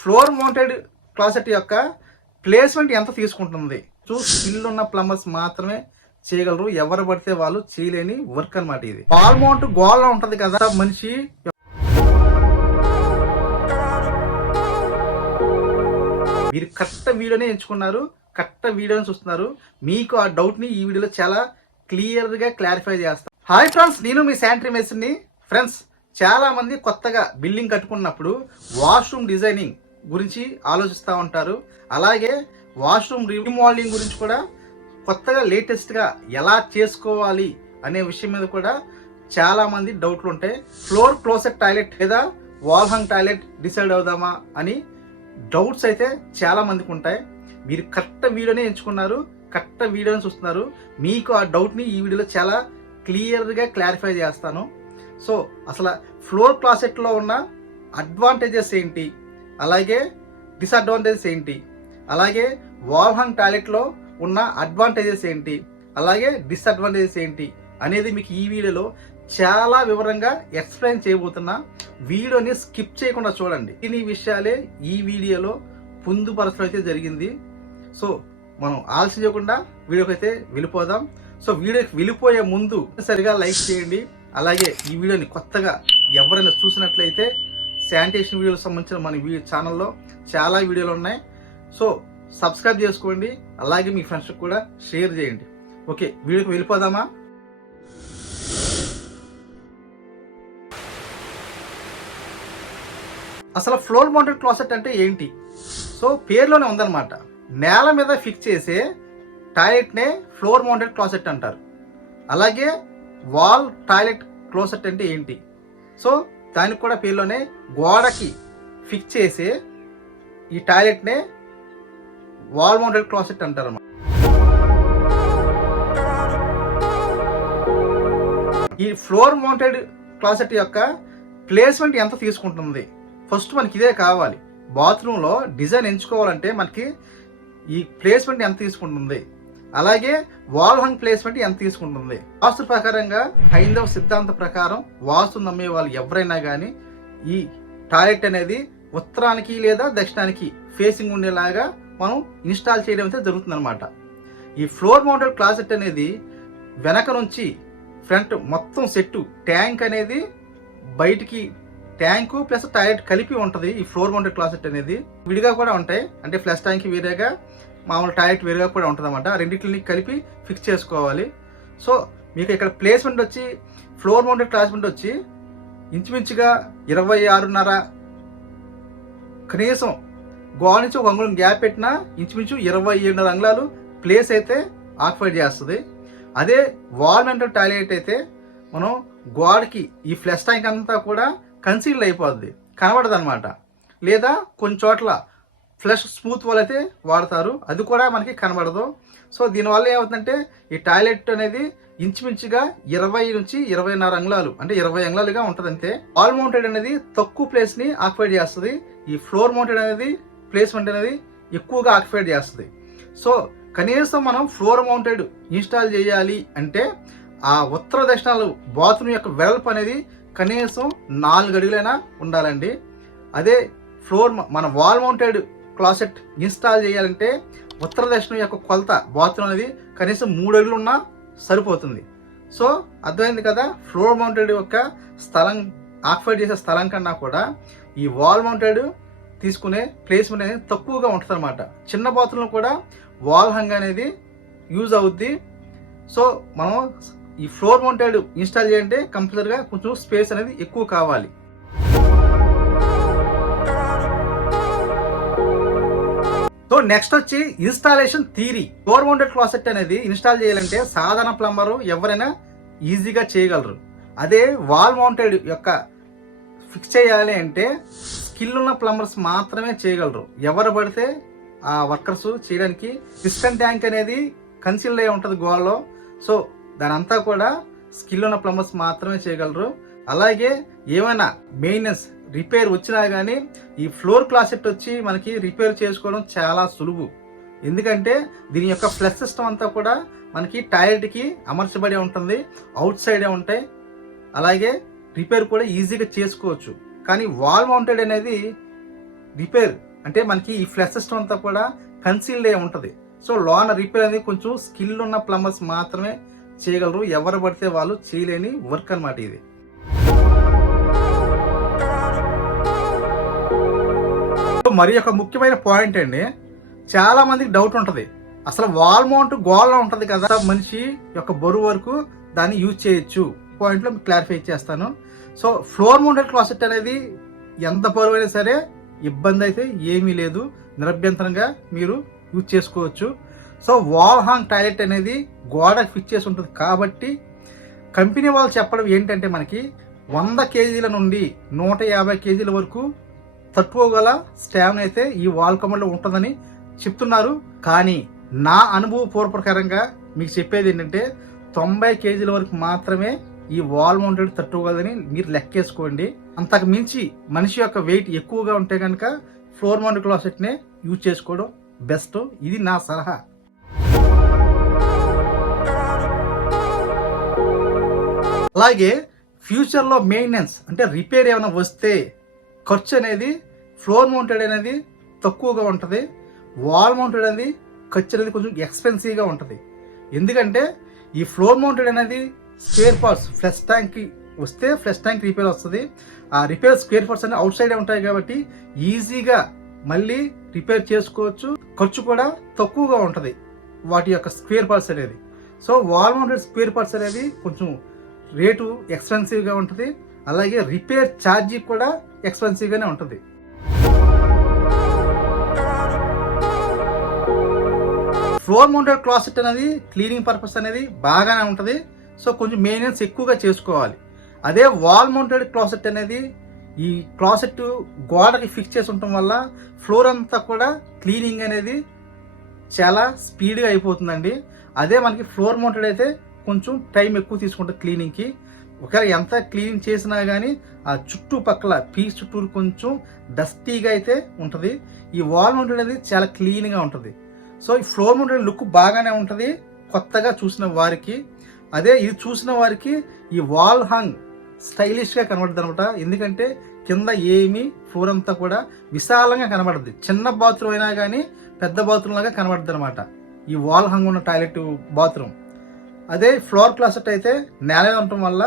Floor mounted closet యొక్క placement ఎంత తీసుకుంటుంది? సో స్కిల్ ఉన్న ప్లంబర్స్ మాత్రమే చేయగలరు. ఎవరు పడితే వాళ్ళు చేయలేని వర్క్ అన్నమాట ఇది. వాల్ మౌంట్ గోల్ ఉంటుంది కదా మనిషి మీరు కరెక్ట్ వీడియోనే ఎంచుకున్నారు కరెక్ట్ వీడియోని చూస్తున్నారు. మీకు ఆ డౌట్ని ఈ వీడియోలో చాలా క్లియర్గా క్లారిఫై చేస్తాను హాయ్ ఫ్రెండ్స్ నేను మీ శానిటరీ మెషిన్ ఫ్రెండ్స్ చాలా మంది కొత్తగా బిల్డింగ్ కట్టుకున్నప్పుడు వాష్రూమ్ డిజైనింగ్ గురించి ఆలోచిస్తూ ఉంటారు. అలాగే వాష్రూమ్ రీమోడలింగ్ గురించి కూడా కొత్తగా లేటెస్ట్గా ఎలా చేసుకోవాలి అనే విషయం మీద కూడా చాలా మంది డౌట్లు ఉంటాయి ఫ్లోర్ క్లోసెట్ టాయిలెట్ లేదా వాల్ హంగ్ టాయిలెట్ డిసైడ్ అవుదామా అని డౌట్స్ అయితే చాలా మందికి ఉంటాయి. మీరు కరెక్ట్ వీడియోనే ఎంచుకున్నారు కరెక్ట్ వీడియోని చూస్తున్నారు. మీకు ఆ డౌట్ని ఈ వీడియోలో చాలా క్లియర్గా క్లారిఫై చేస్తాను. సో అసలు ఫ్లోర్ క్లాసెట్లో ఉన్న అడ్వాంటేజెస్ ఏంటి? అలాగే డిసడ్వాంటేజెస్ ఏంటి? అలాగే వాహన్ టాయిలెట్లో ఉన్న అడ్వాంటేజెస్ ఏంటి? అలాగే డిసడ్వాంటేజెస్ ఏంటి? అనేది మీకు ఈ వీడియోలో చాలా వివరంగా ఎక్స్ప్లెయిన్ చేయబోతున్నా వీడియోని స్కిప్ చేయకుండా చూడండి. ఈ విషయాలే ఈ వీడియోలో పొందుపరచడం అయితే జరిగింది. సో మనం ఆలస్యం చేయకుండా వీడియోకి అయితే వెళ్ళిపోదాం. సో వీడియోకి వెళ్ళిపోయే ముందు సరిగా లైక్ చేయండి. అలాగే ఈ వీడియోని కొత్తగా ఎవరైనా చూసినట్లయితే శానిటేషన్ వీడియోలకు సంబంధించిన మన వీడియో ఛానల్లో చాలా వీడియోలు ఉన్నాయి. సో సబ్స్క్రైబ్ చేసుకోండి. అలాగే మీ ఫ్రెండ్స్కి కూడా షేర్ చేయండి. ఓకే వీడియోకి వెళ్ళిపోదామా? అసలు ఫ్లోర్ మౌంటెడ్ క్లాసెట్ అంటే ఏంటి? సో పేరులోనే ఉందన్నమాట. నేల మీద ఫిక్స్ చేసే టాయిలెట్నే ఫ్లోర్ మౌంటెడ్ క్లాసెట్ అంటారు. అలాగే వాల్ టాయిలెట్ క్లోసెట్ అంటే ఏంటి? సో దానికి కూడా పేరులోనే గోడకి ఫిక్స్ చేసే ఈ టాయిలెట్నే వాల్ మౌంటెడ్ క్లాసెట్ అంటారు అన్నమాట ఈ ఫ్లోర్ మౌంటెడ్ క్లాసెట్ యొక్క ప్లేస్మెంట్ ఎంత తీసుకుంటుంది? ఫస్ట్ మనకి ఇదే కావాలి. బాత్రూంలో డిజైన్ ఎంచుకోవాలంటే మనకి ఈ ప్లేస్మెంట్ ఎంత తీసుకుంటుంది? అలాగే వాల్ హంగ్ ప్లేస్మెంట్ ఎంత తీసుకుంటుంది? వాస్తు ప్రకారంగా హైందవ సిద్ధాంత ప్రకారం వాస్తు నమ్మే వాళ్ళు ఎవరైనా కానీ ఈ టాయిలెట్ అనేది ఉత్తరానికి లేదా దక్షిణానికి ఫేసింగ్ ఉండేలాగా మనం ఇన్స్టాల్ చేయడం అయితే జరుగుతుంది ఈ ఫ్లోర్ మౌంటెడ్ క్లాసెట్ అనేది వెనక నుంచి ఫ్రంట్ మొత్తం సెట్టు ట్యాంక్ అనేది బయటికి ట్యాంకు ప్లస్ టాయిలెట్ కలిపి ఉంటుంది ఈ ఫ్లోర్ మౌంటెడ్ క్లాసెట్ అనేది. విడిగా కూడా ఉంటాయి. అంటే ఫ్లష్ ట్యాంక్ వేరేగా మామూలు టాయిలెట్ వేరుగా కూడా ఉంటుంది అనమాట రెండింటిని కలిపి ఫిక్స్ చేసుకోవాలి. సో మీకు ఇక్కడ ప్లేస్మెంట్ వచ్చి ఫ్లోర్ మౌంటెడ్ క్లాస్మెంట్ వచ్చి ఇంచుమించుగా ఇరవై ఆరున్నర కనీసం గోడ నుంచి ఒక అంగుళం గ్యాప్ పెట్టినా ఇంచుమించు ఇరవై ఏడున్నర అంగుళాలు ప్లేస్ అయితే ఆక్యుపై చేస్తుంది. అదే వాల్ మౌంటెడ్ టాయిలెట్ అయితే మనం గోడకి ఈ ఫ్లెష్ ట్యాంక్ అంతా కూడా కన్సీల్ అయిపోద్ది. కనబడదు అనమాట లేదా కొన్ని చోట్ల ఫ్లష్ స్మూత్ వాల్ అయితే వాడతారు. అది కూడా మనకి కనబడదు. సో దీనివల్ల ఏమవుతుందంటే ఈ టాయిలెట్ అనేది ఇంచుమించుగా ఇరవై నుంచి ఇరవైన్నర అంగుళాలు అంటే ఇరవై అంగుళాలుగా ఉంటుంది అంతే వాల్ మౌంటెడ్ అనేది తక్కువ ప్లేస్ని చేస్తుంది. ఈ ఫ్లోర్ మౌంటెడ్ అనేది ప్లేస్మెంట్ అనేది ఎక్కువగా ఆక్యుపైడ్ చేస్తుంది. సో కనీసం మనం ఫ్లోర్ మౌంటెడ్ ఇన్స్టాల్ చేయాలి అంటే ఆ ఉత్తర దక్షిణాలు బాత్రూమ్ యొక్క వెడల్పు అనేది కనీసం నాలుగు అడుగులైనా ఉండాలండి. అదే ఫ్లోర్ మన వాల్ మౌంటెడ్ క్లాసెట్ ఇన్స్టాల్ చేయాలంటే ఉత్తర దక్షిణం యొక్క కొలత బాత్రూమ్ అనేది కనీసం మూడు అడుగులు ఉన్నా సరిపోతుంది. సో అర్థమైంది కదా? ఫ్లోర్ మౌంటెడ్ యొక్క స్థలం ఆక్యుపై చేసే స్థలం కన్నా కూడా ఈ వాల్ మౌంటెడ్ తీసుకునే ప్లేస్మెంట్ అనేది తక్కువగా ఉంటుంది అనమాట చిన్న బాత్రూంలో కూడా వాల్ హంగ్ అనేది యూజ్ అవుద్ది. సో మనం ఈ ఫ్లోర్ మౌంటెడ్ ఇన్స్టాల్ చేయాలంటే కంపల్సరీగా కొంచెం స్పేస్ అనేది ఎక్కువ కావాలి. సో నెక్స్ట్ వచ్చి installation theory floor mounted closet అనేది ఇన్స్టాల్ చేయాలంటే సాధారణ ప్లంబర్ ఎవరైనా ఈజీగా చేయగలరు. అదే వాల్ మౌంటెడ్ యొక్క ఫిక్స్ చేయాలి అంటే స్కిల్ ఉన్న ప్లంబర్స్ మాత్రమే చేయగలరు. ఎవరు పడితే ఆ వర్కర్స్ చేయడానికి పిస్టన్ ట్యాంక్ అనేది కన్సిల్ అయి ఉంటుంది గోల్లో సో దాని అంతా కూడా స్కిల్ ఉన్న ప్లంబర్స్ మాత్రమే చేయగలరు. అలాగే ఏమైనా మెయింటెనెన్స్ రిపేర్ వచ్చినా కానీ ఈ ఫ్లోర్ క్లాసెట్ వచ్చి మనకి రిపేర్ చేసుకోవడం చాలా సులువు. ఎందుకంటే దీని యొక్క ఫ్లెక్స్ సిస్టమ్ అంతా కూడా మనకి టాయిలెట్కి అమర్చబడి ఉంటుంది అవుట్ సైడే ఉంటాయి. అలాగే రిపేర్ కూడా ఈజీగా చేసుకోవచ్చు. కానీ వాల్ మౌంటెడ్ అనేది రిపేర్ అంటే మనకి ఈ ఫ్లెష్ సిస్టమ్ అంతా కూడా కన్సీల్డ్ అయి ఉంటుంది. సో లోన రిపేర్ అనేది కొంచెం స్కిల్ ఉన్న ప్లంబర్స్ మాత్రమే చేయగలరు. ఎవరు పడితే వాళ్ళు చేయలేని వర్క్ అన్నమాట ఇది. మరి ఒక ముఖ్యమైన పాయింట్ అండి. చాలా మందికి డౌట్ ఉంటది. అసలు వాల్ మౌంట్ గోల్లో ఉంటది కదా మనిషి యొక్క బరువు వరకు దాన్ని యూజ్ చేయొచ్చు. పాయింట్లో క్లారిఫై చేస్తాను. సో ఫ్లోర్ మౌంటెడ్ క్లాసెట్ అనేది ఎంత బరువు అయినా సరే ఇబ్బంది అయితే ఏమీ లేదు. నిరభ్యంతరంగా మీరు యూజ్ చేసుకోవచ్చు. సో వాల్ హాంగ్ టాయిలెట్ అనేది గోడకు ఫిక్స్ చేసి ఉంటుంది. కాబట్టి కంపెనీ వాళ్ళు చెప్పడం ఏంటంటే మనకి వంద కేజీల నుండి నూట యాభై కేజీల వరకు తక్కువ గల స్టామినా అయితే ఈ వాల్కమల్లో ఉంటుందని చెప్తున్నారు. కానీ నా అనుభవ ప్రకారంగా మీకు చెప్పేది ఏంటంటే తొంభై కేజీల వరకు మాత్రమే ఈ వాల్ మౌంటెడ్ తట్టుకోగలదని మీరు లెక్కేసుకోండి. అంతకు మించి మనిషి యొక్క వెయిట్ ఎక్కువగా ఉంటే కనుక ఫ్లోర్ మౌంట్ క్లాసెట్నే యూజ్ చేసుకోవడం బెస్ట్. ఇది నా సలహా. అలాగే ఫ్యూచర్లో మెయింటెనెన్స్ అంటే రిపేర్ ఏమైనా వస్తే ఖర్చు అనేది ఫ్లోర్ మౌంటెడ్ అనేది తక్కువగా ఉంటుంది. వాల్ మౌంటెడ్ అనేది ఖర్చు అనేది కొంచెం ఎక్స్పెన్సివ్గా ఉంటుంది. ఎందుకంటే ఈ ఫ్లోర్ మౌంటెడ్ అనేది స్క్వేర్ పార్ట్స్ ఫ్లెష్ ట్యాంక్కి వస్తే ఫ్లెష్ ట్యాంక్ రిపేర్ వస్తుంది. ఆ రిపేర్ స్క్వేర్ పార్ట్స్ అనేవి అవుట్ సైడే ఉంటాయి కాబట్టి ఈజీగా మళ్ళీ రిపేర్ చేసుకోవచ్చు. ఖర్చు కూడా తక్కువగా ఉంటుంది వాటి యొక్క స్క్వేర్ పార్ట్స్ అనేది. So wall mounted spare parts అనేది కొంచెం రేటు ఎక్స్పెన్సివ్గా ఉంటుంది. అలాగే రిపేర్ ఛార్జీ కూడా ఎక్స్పెన్సివ్గానే ఉంటుంది. ఫ్లోర్ మౌంటెడ్ క్లాసెట్ అనేది క్లీనింగ్ పర్పస్ అనేది బాగానే ఉంటుంది. సో కొంచెం మెయింటెనెన్స్ ఎక్కువగా చేసుకోవాలి. అదే వాల్ మౌంటెడ్ క్లాసెట్ అనేది ఈ క్లాసెట్ గోడకి ఫిక్స్ చేసి ఉండటం వల్ల ఫ్లోర్ అంతా కూడా క్లీనింగ్ అనేది చాలా స్పీడ్గా అయిపోతుందండి. అదే మనకి ఫ్లోర్ మౌంటెడ్ అయితే కొంచెం టైం ఎక్కువ తీసుకుంటుంది క్లీనింగ్కి ఒకవేళ ఎంత క్లీన్ చేసినా కానీ ఆ చుట్టుపక్కల పీస్ చుట్టూరు కొంచెం డస్టీగా అయితే ఉంటుంది. ఈ వాల్ మౌంట్ అనేది చాలా క్లీన్గా ఉంటుంది. సో ఈ ఫ్లోర్ మౌంట్ లుక్ బాగానే ఉంటుంది కొత్తగా చూసిన వారికి. అదే ఇది చూసిన వారికి ఈ వాల్ హంగ్ స్టైలిష్గా కనబడుతుంది అనమాట ఎందుకంటే కింద ఏమి ఫ్లోర్ అంతా కూడా విశాలంగా కనబడుతుంది చిన్న బాత్రూమ్ అయినా కానీ పెద్ద బాత్రూమ్ లాగా కనబడుతుంది అనమాట ఈ వాల్ హంగ్ ఉన్న టాయిలెట్ బాత్రూమ్. అదే ఫ్లోర్ క్లాసెట్ అయితే నేల ఉండటం వల్ల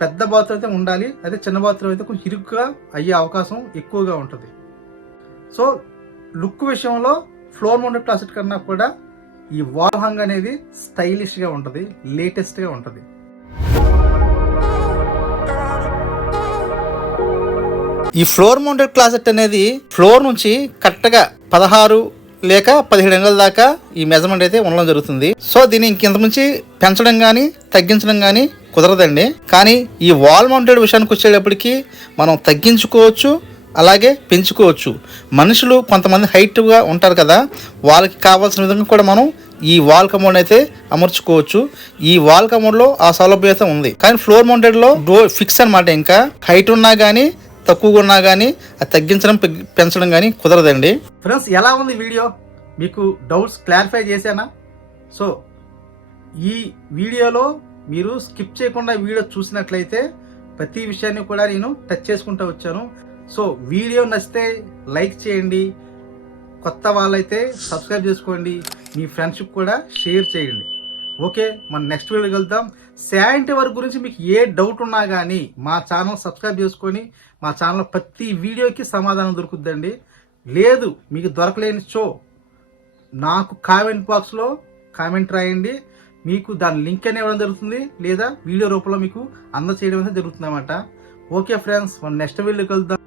పెద్ద బాత్రూమ్ అయితే ఉండాలి అదే చిన్న బాత్రూమ్ అయితే కొంచెం ఇరుగ్గా అయ్యే అవకాశం ఎక్కువగా ఉంటుంది. సో లుక్ విషయంలో ఫ్లోర్ మౌంటెడ్ క్లాసెట్ కన్నా కూడా ఈ వాల్ హంగ్ అనేది స్టైలిష్గా ఉంటుంది లేటెస్ట్గా ఉంటుంది. ఈ ఫ్లోర్ మౌంటెడ్ క్లాసెట్ అనేది ఫ్లోర్ నుంచి కరెక్ట్గా పదహారు లేక పదిహేడు అంగుల దాకా ఈ మెజర్మెంట్ అయితే ఉండడం జరుగుతుంది. సో దీన్ని ఇంకింత నుంచి పెంచడం కానీ తగ్గించడం కానీ కుదరదండి. కానీ ఈ వాల్ మౌంటెడ్ విషయానికి వచ్చేటప్పటికి మనం తగ్గించుకోవచ్చు అలాగే పెంచుకోవచ్చు. మనుషులు కొంతమంది హైట్గా ఉంటారు కదా వాళ్ళకి కావాల్సిన విధంగా కూడా మనం ఈ వాల్ కమోడ్ అయితే అమర్చుకోవచ్చు. ఈ వాల్ కమోడ్లో ఆ సౌలభ్యత ఉంది. కానీ ఫ్లోర్ మౌంటెడ్లో డోర్ ఫిక్స్ అనమాట ఇంకా. హైట్ ఉన్నా కానీ తక్కువగా ఉన్నా కానీ అది తగ్గించడం పెంచడం కానీ కుదరదండి. ఫ్రెండ్స్ ఎలా ఉంది వీడియో? మీకు డౌట్స్ క్లారిఫై చేశానా? సో ఈ వీడియోలో మీరు స్కిప్ చేయకుండా వీడియో చూసినట్లయితే ప్రతి విషయాన్ని కూడా నేను టచ్ చేసుకుంటూ వచ్చాను. సో వీడియో నచ్చితే లైక్ చేయండి. కొత్త వాళ్ళైతే సబ్స్క్రైబ్ చేసుకోండి. మీ ఫ్రెండ్షిప్ కూడా షేర్ చేయండి. ఓకే మన నెక్స్ట్ వీడియోకి వెళ్దాం. శానిటరీ వర్క్ గురించి మీకు ఏ డౌట్ ఉన్నా కానీ మా ఛానల్ సబ్స్క్రైబ్ చేసుకొని మా ఛానల్ ప్రతి వీడియోకి సమాధానం దొరుకుద్దండి. లేదు మీకు దొరకలేని షో నాకు కామెంట్ బాక్స్లో కామెంట్ రాయండి. మీకు దాని లింక్ అని ఇవ్వడం జరుగుతుంది లేదా వీడియో రూపంలో మీకు అందచేయడం అయితే జరుగుతుంది అనమాట ఓకే ఫ్రెండ్స్ మన నెక్స్ట్ వీడియోకి వెళ్దాం.